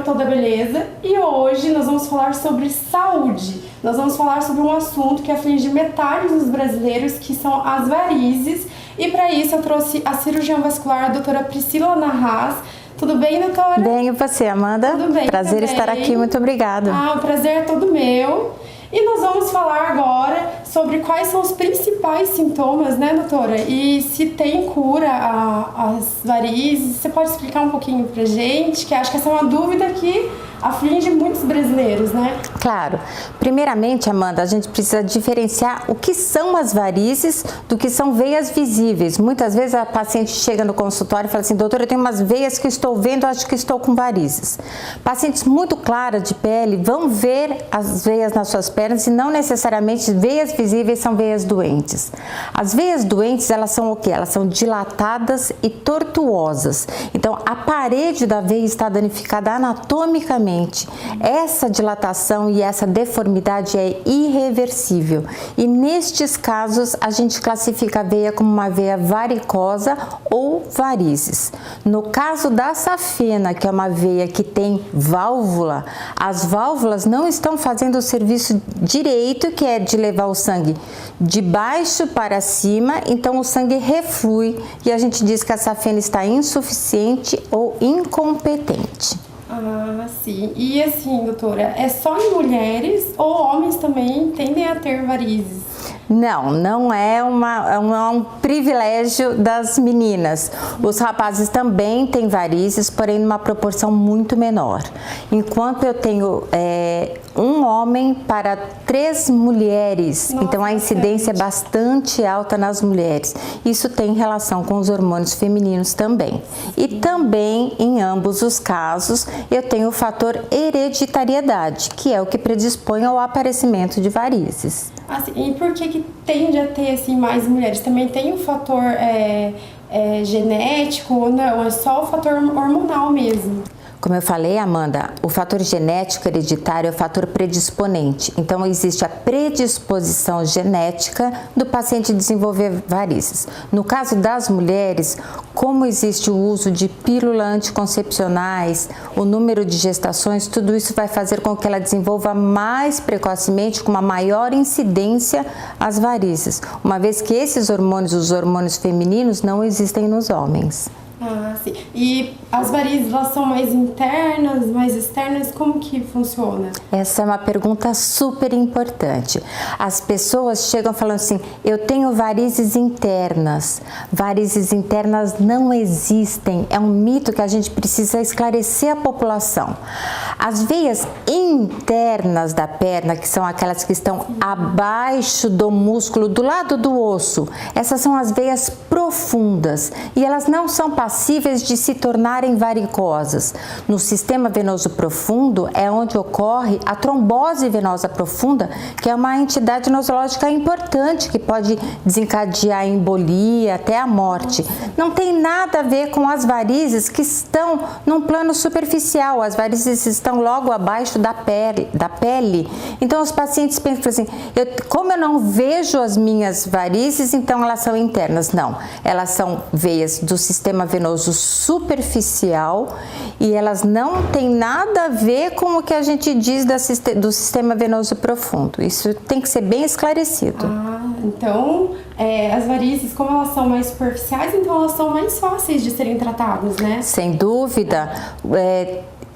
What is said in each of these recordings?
programa Toda Beleza e hoje nós vamos falar sobre saúde. Nós vamos falar sobre um assunto que aflige metade dos brasileiros, que são as varizes. E para isso eu trouxe a cirurgiã vascular, a doutora Priscila Narraz. Tudo bem, doutora? Bem, e você, Amanda? Tudo bem. Prazer também. estar aqui, muito obrigada. O prazer é todo meu. E nós vamos falar agora sobre quais são os principais sintomas, né, doutora? E se tem cura as varizes. Você pode explicar um pouquinho pra gente? Que acho que essa é uma dúvida que aflige muitos brasileiros, né? Claro. Primeiramente, Amanda, a gente precisa diferenciar o que são as varizes do que são veias visíveis. Muitas vezes a paciente chega no consultório e fala assim: doutora, eu tenho umas veias que estou vendo, acho que estou com varizes. Pacientes muito claras de pele vão ver as veias nas suas pernas e não necessariamente veias visíveis são veias doentes. As veias doentes, elas são o quê? Elas são dilatadas e tortuosas. Então, a parede da veia está danificada anatomicamente. Essa dilatação e essa deformidade é irreversível. E nestes casos, a gente classifica a veia como uma veia varicosa ou varizes. No caso da safena, que é uma veia que tem válvula, as válvulas não estão fazendo o serviço direito, que é de levar o sangue de baixo para cima, então o sangue reflui e a gente diz que a safena está insuficiente ou incompetente. Ah, sim. E assim, doutora, é só em mulheres ou homens também tendem a ter varizes? Não é um privilégio das meninas. Os rapazes também têm varizes, porém numa proporção muito menor. Enquanto eu tenho um homem para 3 mulheres, nossa, então a incidência é bastante alta nas mulheres. Isso tem relação com os hormônios femininos também. E também, em ambos os casos, eu tenho o fator hereditariedade, que é o que predispõe ao aparecimento de varizes. Assim, e por que tende a ter assim, mais mulheres? Também tem o fator genético ou não? É só o fator hormonal mesmo? Como eu falei, Amanda, o fator genético hereditário é o fator predisponente. Então, existe a predisposição genética do paciente desenvolver varizes. No caso das mulheres, como existe o uso de pílulas anticoncepcionais, o número de gestações, tudo isso vai fazer com que ela desenvolva mais precocemente, com uma maior incidência, as varizes, uma vez que esses hormônios, os hormônios femininos, não existem nos homens. Ah, sim. E as varizes, elas são mais internas, mais externas? Como que funciona? Essa é uma pergunta super importante. As pessoas chegam falando assim: eu tenho varizes internas. Varizes internas não existem. É um mito que a gente precisa esclarecer a população. As veias internas da perna, que são aquelas que estão abaixo do músculo, do lado do osso, essas são as veias profundas e elas não são passíveis de se tornarem varicosas. No sistema venoso profundo é onde ocorre a trombose venosa profunda, que é uma entidade nosológica importante que pode desencadear embolia até a morte. Não tem nada a ver com as varizes que estão num plano superficial. As varizes estão logo abaixo da pele. Então os pacientes pensam assim: como eu não vejo as minhas varizes, então elas são internas. Não, elas são veias do sistema venoso superficial e elas não têm nada a ver com o que a gente diz do sistema venoso profundo. Isso tem que ser bem esclarecido. Então as varizes, como elas são mais superficiais, então elas são mais fáceis de serem tratadas, né? Sem dúvida.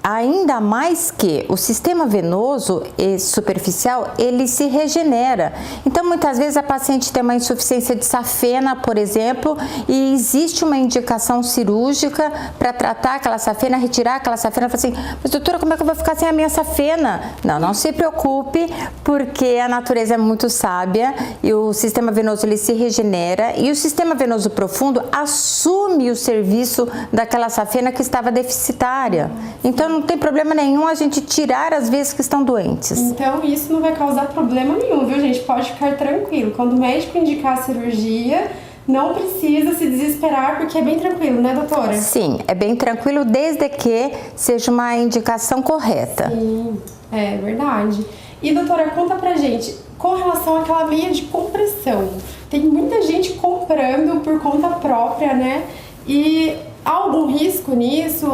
Ainda mais que o sistema venoso superficial, ele se regenera. Então, muitas vezes a paciente tem uma insuficiência de safena, por exemplo, e existe uma indicação cirúrgica para tratar aquela safena, retirar aquela safena. Fala assim: mas doutora, como é que eu vou ficar sem a minha safena? Não se preocupe, porque a natureza é muito sábia e o sistema venoso ele se regenera e o sistema venoso profundo assume o serviço daquela safena que estava deficitária. Então, não tem problema nenhum a gente tirar as veias que estão doentes. Então isso não vai causar problema nenhum, viu, gente? Pode ficar tranquilo. Quando o médico indicar a cirurgia, não precisa se desesperar, porque é bem tranquilo, né, doutora? Sim, é bem tranquilo desde que seja uma indicação correta. Sim, é verdade. E doutora, conta pra gente, com relação àquela meia de compressão, tem muita gente comprando por conta própria, né? E Há algum risco nisso?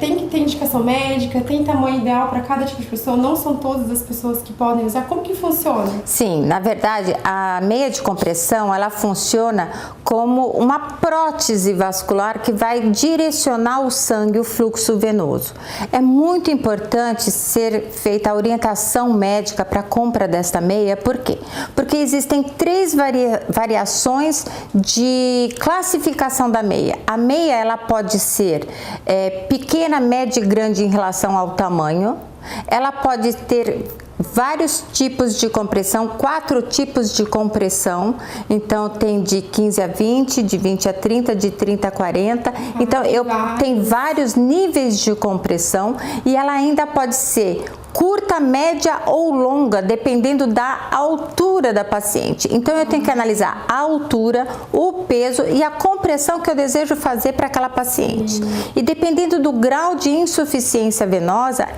Tem que ter indicação médica? Tem tamanho ideal para cada tipo de pessoa? Não são todas as pessoas que podem usar? Como que funciona? Sim, na verdade, a meia de compressão, ela funciona como uma prótese vascular que vai direcionar o sangue, o fluxo venoso. É muito importante ser feita a orientação médica para a compra desta meia. Por quê? Porque existem 3 variações de classificação da meia. A meia, ela pode ser pequena, média e grande em relação ao tamanho. Ela pode ter vários tipos de compressão, 4 tipos de compressão. Então tem de 15 a 20, de 20 a 30, de 30 a 40. Então tem vários níveis de compressão e ela ainda pode ser curta, média ou longa, dependendo da altura da paciente. Então eu tenho que analisar a altura, o peso e a compressão que eu desejo fazer para aquela paciente. E dependendo do grau de insuficiência venosa,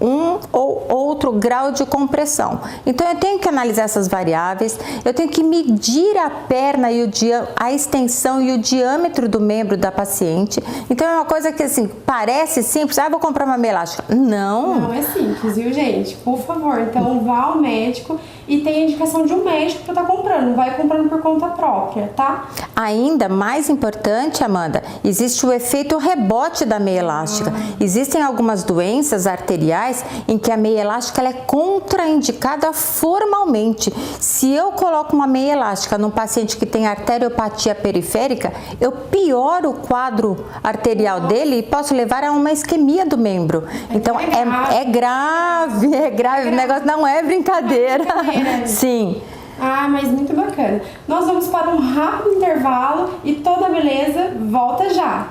um ou outro grau de compressão. Então eu tenho que analisar essas variáveis, eu tenho que medir a perna e a extensão e o diâmetro do membro da paciente. Então é uma coisa que assim, parece simples, vou comprar uma meia elástica. Não. Não é simples, viu, gente? Por favor, então vá ao médico e tenha a indicação de um médico para estar comprando, não vai comprando por conta própria, tá? Ainda mais importante, Amanda, existe o efeito rebote da meia elástica. Existem algumas doenças arteriais em que a meia elástica ela é contraindicada formalmente. Se eu coloco uma meia elástica num paciente que tem arteriopatia periférica, eu pioro o quadro arterial dele e posso levar a uma isquemia do membro. Então é grave, o negócio não é brincadeira. Sim. Mas muito bacana. Nós vamos para um rápido intervalo e toda beleza volta já.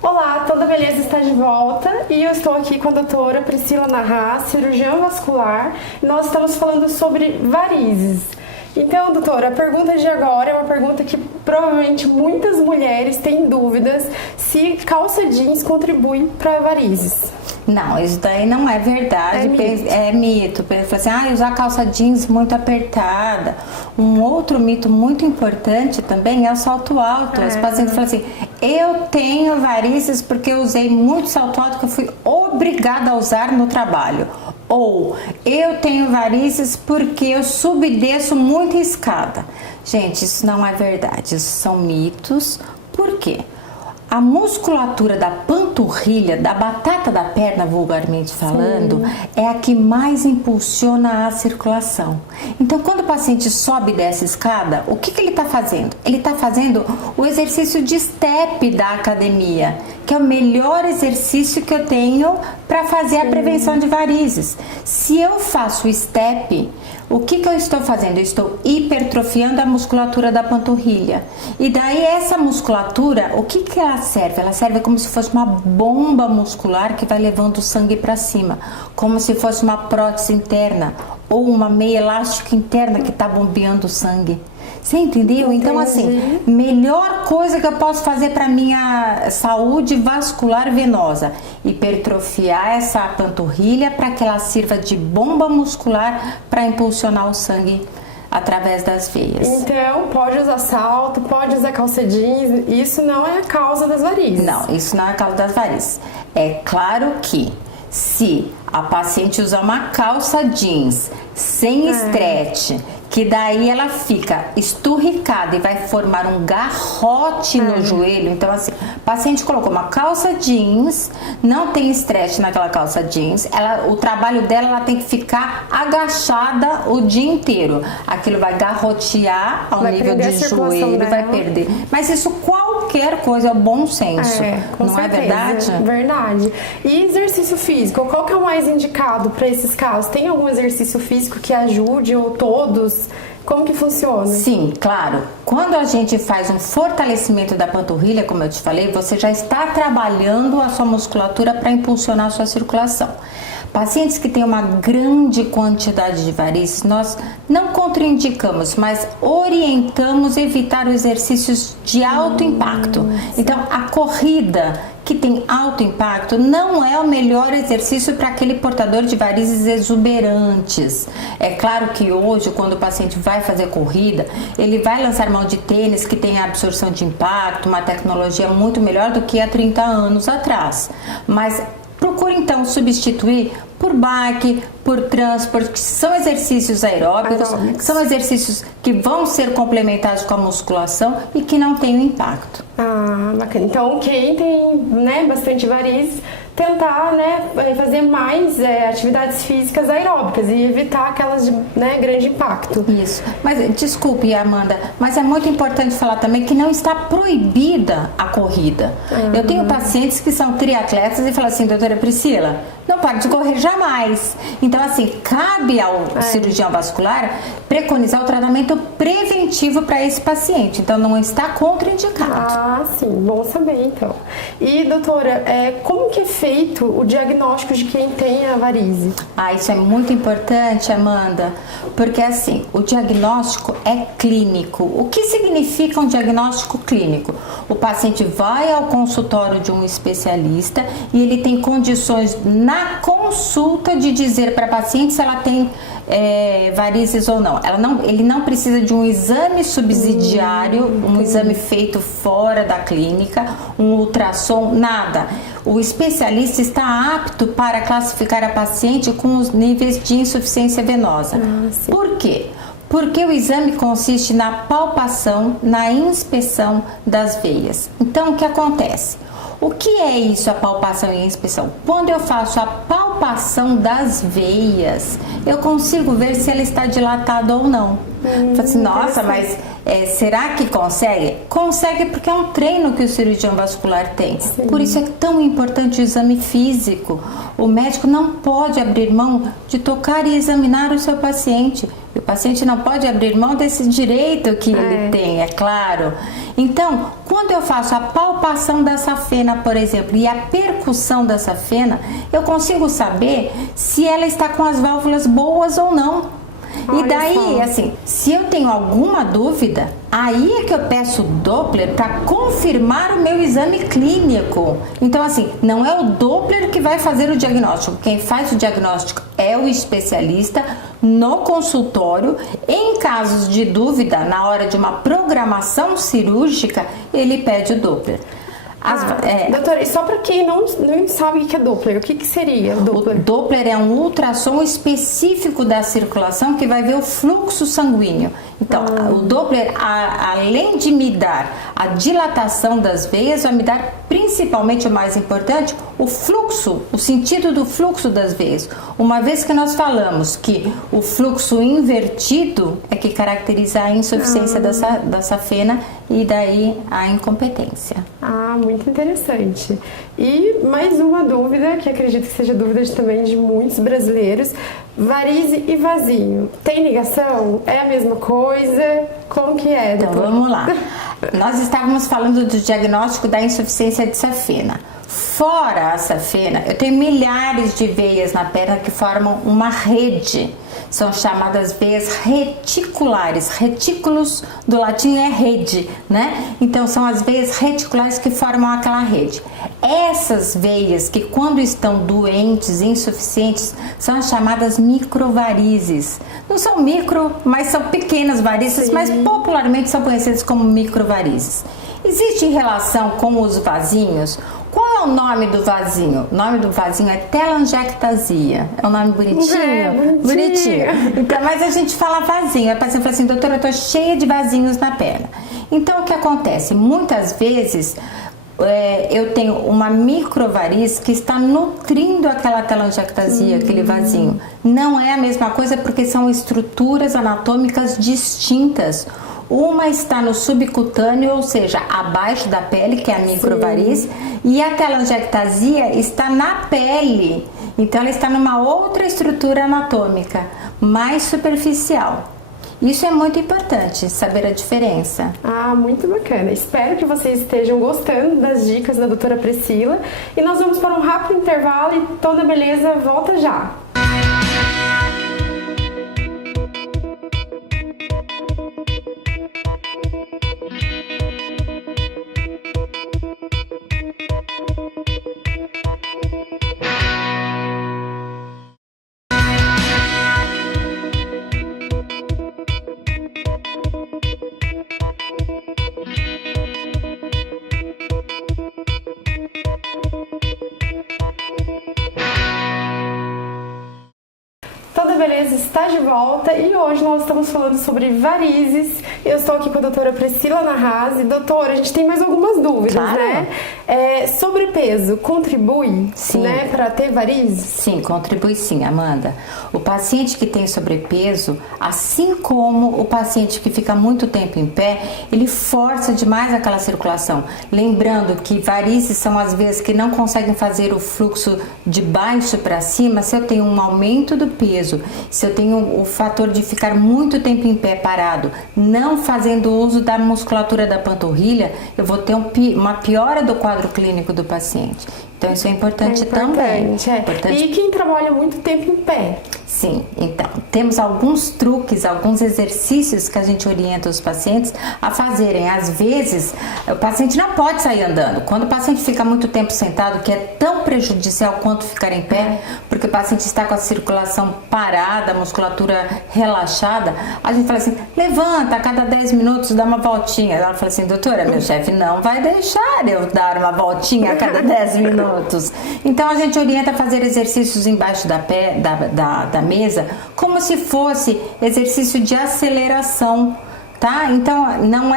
Olá, Toda Beleza está de volta e eu estou aqui com a doutora Priscila Narra, cirurgiã vascular. Nós estamos falando sobre varizes. Então, doutora, a pergunta de agora é uma pergunta que provavelmente muitas mulheres têm dúvidas se calça jeans contribui para varizes. Não, isso daí não é verdade, é mito. Pensa assim, usar calça jeans muito apertada. Um outro mito muito importante também é o salto alto. As pacientes falam assim, eu tenho varizes porque eu usei muito salto alto que eu fui obrigada a usar no trabalho. Ou, eu tenho varizes porque eu subo e desço muita escada. Gente, isso não é verdade, isso são mitos. Por quê? A musculatura da panturrilha, da batata da perna, vulgarmente falando, é a que mais impulsiona a circulação. Então, quando o paciente sobe dessa escada, o que ele está fazendo? Ele está fazendo o exercício de step da academia, que é o melhor exercício que eu tenho para fazer a prevenção de varizes. Se eu faço o step, o que eu estou fazendo? Eu estou hipertrofiando a musculatura da panturrilha. E daí essa musculatura, o que ela serve? Ela serve como se fosse uma bomba muscular que vai levando o sangue para cima. Como se fosse uma prótese interna ou uma meia elástica interna que está bombeando o sangue. Você entendeu? Então, assim, melhor coisa que eu posso fazer para minha saúde vascular venosa, hipertrofiar essa panturrilha para que ela sirva de bomba muscular para impulsionar o sangue através das veias. Então, pode usar salto, pode usar calça jeans, isso não é a causa das varizes. Não, isso não é a causa das varizes. É claro que se a paciente usar uma calça jeans sem stretch, que daí ela fica esturricada e vai formar um garrote no joelho. Então, assim, o paciente colocou uma calça jeans, não tem stretch naquela calça jeans, o trabalho dela ela tem que ficar agachada o dia inteiro. Aquilo vai garrotear ao nível de joelho, vai perder. Mas isso qualquer qualquer coisa, é o bom senso. Com não certeza, é verdade? Verdade. E exercício físico, qual que é o mais indicado para esses casos? Tem algum exercício físico que ajude ou todos? Como que funciona? Sim, claro. Quando a gente faz um fortalecimento da panturrilha, como eu te falei, você já está trabalhando a sua musculatura para impulsionar a sua circulação. Pacientes que têm uma grande quantidade de varizes, nós não contraindicamos, mas orientamos evitar os exercícios de alto impacto. Então, a corrida que tem alto impacto não é o melhor exercício para aquele portador de varizes exuberantes. É claro que hoje, quando o paciente vai fazer corrida, ele vai lançar mão de tênis que tem a absorção de impacto, uma tecnologia muito melhor do que há 30 anos atrás. Mas procure então substituir por bike, por transporte, que são exercícios aeróbicos, que são exercícios que vão ser complementados com a musculação e que não têm impacto. Ah, bacana. Então, quem tem, né, bastante varizes, tentar, né, fazer mais atividades físicas aeróbicas e evitar aquelas de, né, grande impacto. Isso. Mas, desculpe, Amanda, mas é muito importante falar também que não está proibida a corrida. Eu tenho pacientes que são triatletas e falam assim, doutora Priscila, não pare de correr jamais. Então, assim, cabe ao cirurgião vascular preconizar o tratamento preventivo para esse paciente. Então, não está contraindicado. Ah, sim. Bom saber, então. E, doutora, como que é feito o diagnóstico de quem tem a varize? Ah, isso é muito importante, Amanda, porque, assim, o diagnóstico é clínico. O que significa um diagnóstico clínico? O paciente vai ao consultório de um especialista e ele tem condições na consulta de dizer para a paciente se ela tem varizes ou não. Ele não precisa de um exame subsidiário, um exame feito fora da clínica, um ultrassom, nada. O especialista está apto para classificar a paciente com os níveis de insuficiência venosa. Por quê? Porque o exame consiste na palpação, na inspeção das veias. Então, o que acontece? O que é isso, a palpação e a inspeção? Quando eu faço a palpação das veias, eu consigo ver se ela está dilatada ou não. Fala assim, nossa, mas será que consegue? Consegue porque é um treino que o cirurgião vascular tem. Sim. Por isso é tão importante o exame físico. O médico não pode abrir mão de tocar e examinar o seu paciente. O paciente não pode abrir mão desse direito que ele tem, é claro. Então, quando eu faço a palpação da safena, por exemplo, e a percussão da safena, eu consigo saber se ela está com as válvulas boas ou não. E daí, assim, se eu tenho alguma dúvida, aí é que eu peço o Doppler para confirmar o meu exame clínico. Então, assim, não é o Doppler que vai fazer o diagnóstico. Quem faz o diagnóstico é o especialista no consultório. Em casos de dúvida, na hora de uma programação cirúrgica, ele pede o Doppler. Doutora, e só para quem não sabe o que é Doppler, o que seria o Doppler? O Doppler é um ultrassom específico da circulação que vai ver o fluxo sanguíneo. Então, o Doppler, além de me dar a dilatação das veias, vai me dar principalmente o mais importante, o fluxo, o sentido do fluxo das veias. Uma vez que nós falamos que o fluxo invertido é que caracteriza a insuficiência da safena e daí a incompetência. Muito interessante. E mais uma dúvida, que acredito que seja dúvida também de muitos brasileiros: varize e vasinho, tem ligação? É a mesma coisa? Como que é, doutora? Então vamos lá. Nós estávamos falando do diagnóstico da insuficiência de safena. Fora a safena, eu tenho milhares de veias na perna que formam uma rede. São chamadas veias reticulares. Retículos do latim é rede, né? Então são as veias reticulares que formam aquela rede. Essas veias que, quando estão doentes, insuficientes, são as chamadas microvarizes. Não são micro, mas são pequenas varizes, sim, mas popularmente são conhecidas como microvarizes. Existe relação com os vasinhos? Qual é o nome do vasinho? O nome do vasinho é telangiectasia. É um nome bonitinho? Bonitinho. Então, mas a gente fala vasinho. A paciente fala assim, doutora, eu tô cheia de vasinhos na perna. Então, o que acontece? Muitas vezes eu tenho uma microvariz que está nutrindo aquela telangiectasia, aquele vasinho. Não é a mesma coisa porque são estruturas anatômicas distintas. Uma está no subcutâneo, ou seja, abaixo da pele, que é a microvariz, e a telangiectasia está na pele. Então ela está numa outra estrutura anatômica, mais superficial. Isso é muito importante, saber a diferença. Ah, muito bacana. Espero que vocês estejam gostando das dicas da doutora Priscila. E nós vamos para um rápido intervalo e Toda Beleza volta já. Toda Beleza está de volta e hoje nós estamos falando sobre varizes. Eu estou aqui com a doutora Priscila Narrasi. Doutora, a gente tem mais algumas dúvidas, claro, né? Sobrepeso contribui, sim, né, para ter varizes? Sim, contribui sim, Amanda. O paciente que tem sobrepeso, assim como o paciente que fica muito tempo em pé, ele força demais aquela circulação. Lembrando que varizes são as veias que não conseguem fazer o fluxo de baixo para cima. Se eu tenho um aumento do peso, se eu tenho o fator de ficar muito tempo em pé parado, não fazendo uso da musculatura da panturrilha, eu vou ter uma piora do quadro clínico do paciente. Então isso é importante também. E quem trabalha muito tempo em pé? Sim, então, temos alguns truques, alguns exercícios que a gente orienta os pacientes a fazerem. Às vezes, o paciente não pode sair andando. Quando o paciente fica muito tempo sentado, que é tão prejudicial quanto ficar em pé, porque o paciente está com a circulação parada, a musculatura relaxada, a gente fala assim, levanta a cada 10 minutos, dá uma voltinha. Ela fala assim, doutora, meu chefe não vai deixar eu dar uma voltinha a cada 10 minutos. Então, a gente orienta a fazer exercícios embaixo da mesa, como se fosse exercício de aceleração, tá? Então não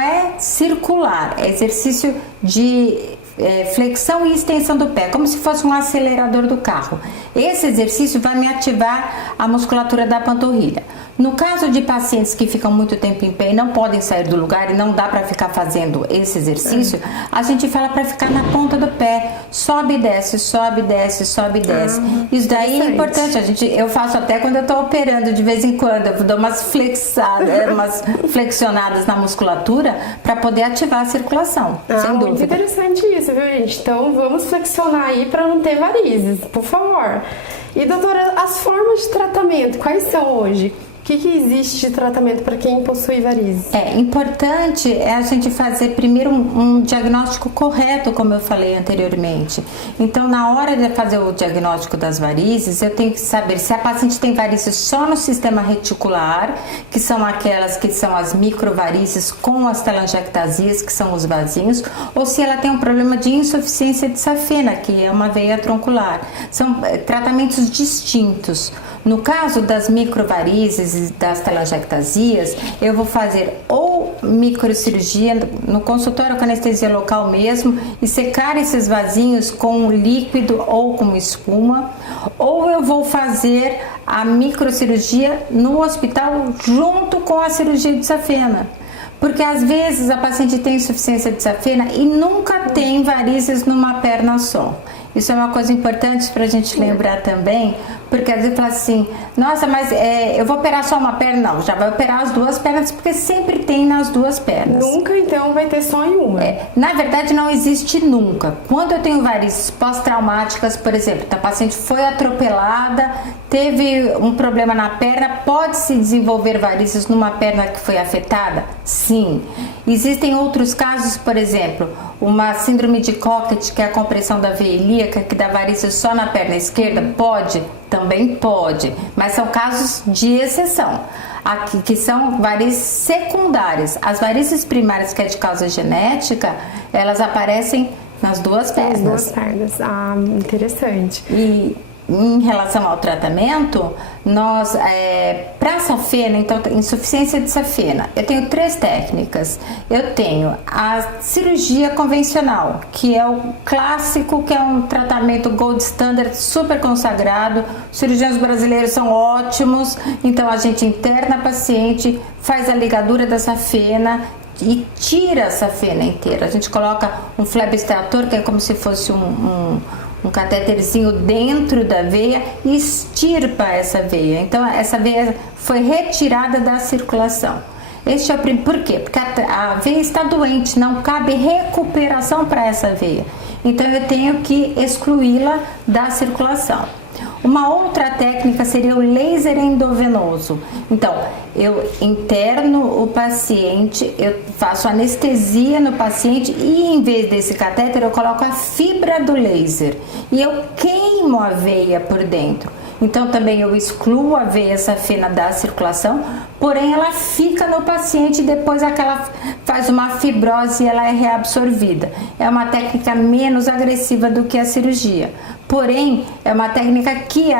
é circular, é exercício de flexão e extensão do pé, como se fosse um acelerador do carro. Esse exercício vai me ativar a musculatura da panturrilha. No caso de pacientes que ficam muito tempo em pé e não podem sair do lugar e não dá para ficar fazendo esse exercício, a gente fala para ficar na ponta do pé, sobe e desce, sobe e desce, sobe e desce. Isso daí é importante. Eu faço até quando eu estou operando de vez em quando, eu dou umas flexionadas na musculatura para poder ativar a circulação, sem dúvida. Muito interessante isso, viu, gente? Então vamos flexionar aí para não ter varizes, por favor. E doutora, as formas de tratamento, quais são hoje? O que existe de tratamento para quem possui varizes? É importante a gente fazer primeiro um diagnóstico correto, como eu falei anteriormente. Então, na hora de fazer o diagnóstico das varizes, eu tenho que saber se a paciente tem varizes só no sistema reticular, que são aquelas que são as microvarizes com as telangiectasias, que são os vasinhos, ou se ela tem um problema de insuficiência de safena, que é uma veia troncular. São tratamentos distintos. No caso das microvarizes e das telangiectasias, eu vou fazer ou microcirurgia no consultório com anestesia local mesmo e secar esses vasinhos com líquido ou com espuma, ou eu vou fazer a microcirurgia no hospital junto com a cirurgia de safena. Porque às vezes a paciente tem insuficiência de safena e nunca tem varizes numa perna só. Isso é uma coisa importante para a gente lembrar também, porque às vezes fala assim, nossa, mas eu vou operar só uma perna? Não, já vai operar as duas pernas, porque sempre tem nas duas pernas. Nunca, então, vai ter só em uma? Na verdade, não existe nunca. Quando eu tenho varizes pós-traumáticas, por exemplo, a paciente foi atropelada, teve um problema na perna, pode-se desenvolver varizes numa perna que foi afetada? Sim. Existem outros casos, por exemplo, uma síndrome de Cockett, que é a compressão da veia ilíaca, que dá varizes só na perna esquerda? Pode? Também pode, mas são casos de exceção. Aqui, que são varizes secundárias. As varizes primárias, que é de causa genética, elas aparecem nas duas pernas. Nas duas pernas. Ah, interessante. E em relação ao tratamento, nós, para safena, então, insuficiência de safena, eu tenho 3 técnicas. Eu tenho a cirurgia convencional, que é o clássico, que é um tratamento gold standard, super consagrado. Os cirurgiões brasileiros são ótimos, então a gente interna a paciente, faz a ligadura da safena e tira a safena inteira. A gente coloca um flebestator, que é como se fosse um catéterzinho dentro da veia e extirpa essa veia. Então essa veia foi retirada da circulação. Este é o primeiro. Por quê? Porque a veia está doente, não cabe recuperação para essa veia. Então eu tenho que excluí-la da circulação. Uma outra técnica seria o laser endovenoso. Então, eu interno o paciente, eu faço anestesia no paciente e em vez desse catéter eu coloco a fibra do laser e eu queimo a veia por dentro. Então também eu excluo a veia safena da circulação, porém ela fica no paciente e depois aquela faz uma fibrose e ela é reabsorvida. É uma técnica menos agressiva do que a cirurgia. Porém, é uma técnica que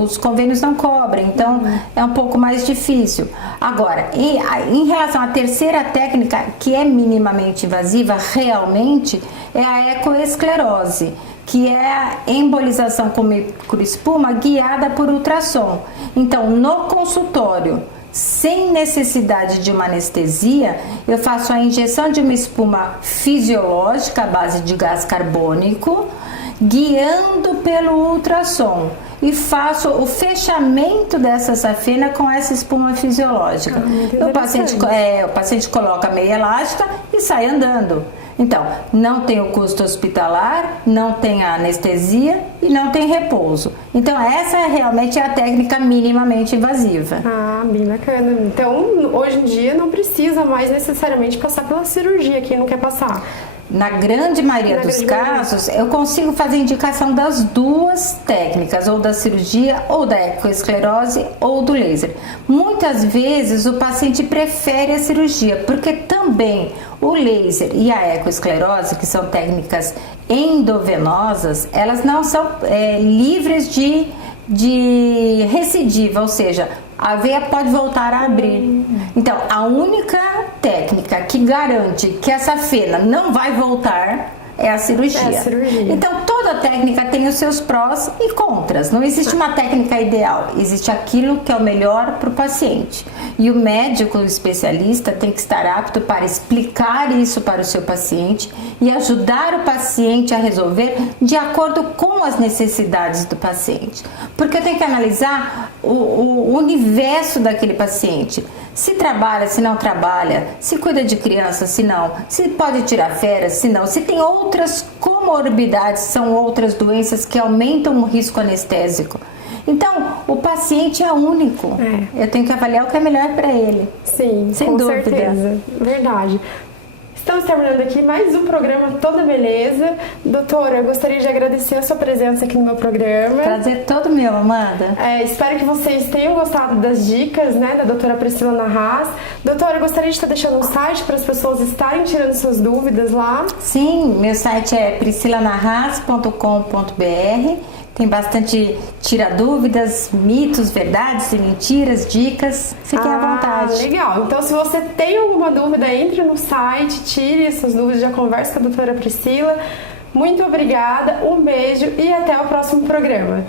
os convênios não cobrem, então é um pouco mais difícil. Agora, em relação à terceira técnica, que é minimamente invasiva, realmente, é a ecoesclerose, que é a embolização com microespuma guiada por ultrassom. Então, no consultório, sem necessidade de uma anestesia, eu faço a injeção de uma espuma fisiológica à base de gás carbônico, guiando pelo ultrassom, e faço o fechamento dessa safena com essa espuma fisiológica. O paciente coloca a meia elástica e sai andando. Então, não tem o custo hospitalar, não tem a anestesia e não tem repouso. Então, essa realmente é a técnica minimamente invasiva. Ah, bem bacana. Então, hoje em dia não precisa mais necessariamente passar pela cirurgia, quem não quer passar. Na grande maioria dos casos, eu consigo fazer indicação das 2 técnicas, ou da cirurgia, ou da ecoesclerose, ou do laser. Muitas vezes o paciente prefere a cirurgia, porque também o laser e a ecoesclerose, que são técnicas endovenosas, elas não são livres de recidiva, ou seja, a veia pode voltar a abrir. Então, a única técnica que garante que essa safena não vai voltar é a cirurgia. Então, toda técnica tem os seus prós e contras. Não existe uma técnica ideal. Existe aquilo que é o melhor para o paciente. E o médico especialista tem que estar apto para explicar isso para o seu paciente e ajudar o paciente a resolver de acordo com as necessidades do paciente. Porque eu tenho que analisar o universo daquele paciente. Se trabalha, se não trabalha, se cuida de criança, se não, se pode tirar férias, se não, se tem outras comorbidades, são outras doenças que aumentam o risco anestésico. Então, o paciente é único. Eu tenho que avaliar o que é melhor para ele. Sim, sem com dúvida. Certeza. Verdade. Estamos terminando aqui mais um programa Toda Beleza. Doutora, eu gostaria de agradecer a sua presença aqui no meu programa. Prazer todo meu, Amanda. Espero que vocês tenham gostado das dicas, né, da doutora Priscila Narras. Doutora, eu gostaria de estar deixando um site para as pessoas estarem tirando suas dúvidas lá. Sim, meu site é priscilanarras.com.br. Tem bastante tira-dúvidas, mitos, verdades e mentiras, dicas. Fiquem à vontade. Legal. Então, se você tem alguma dúvida, entre no site, tire essas dúvidas, já converse com a doutora Priscila. Muito obrigada, um beijo e até o próximo programa.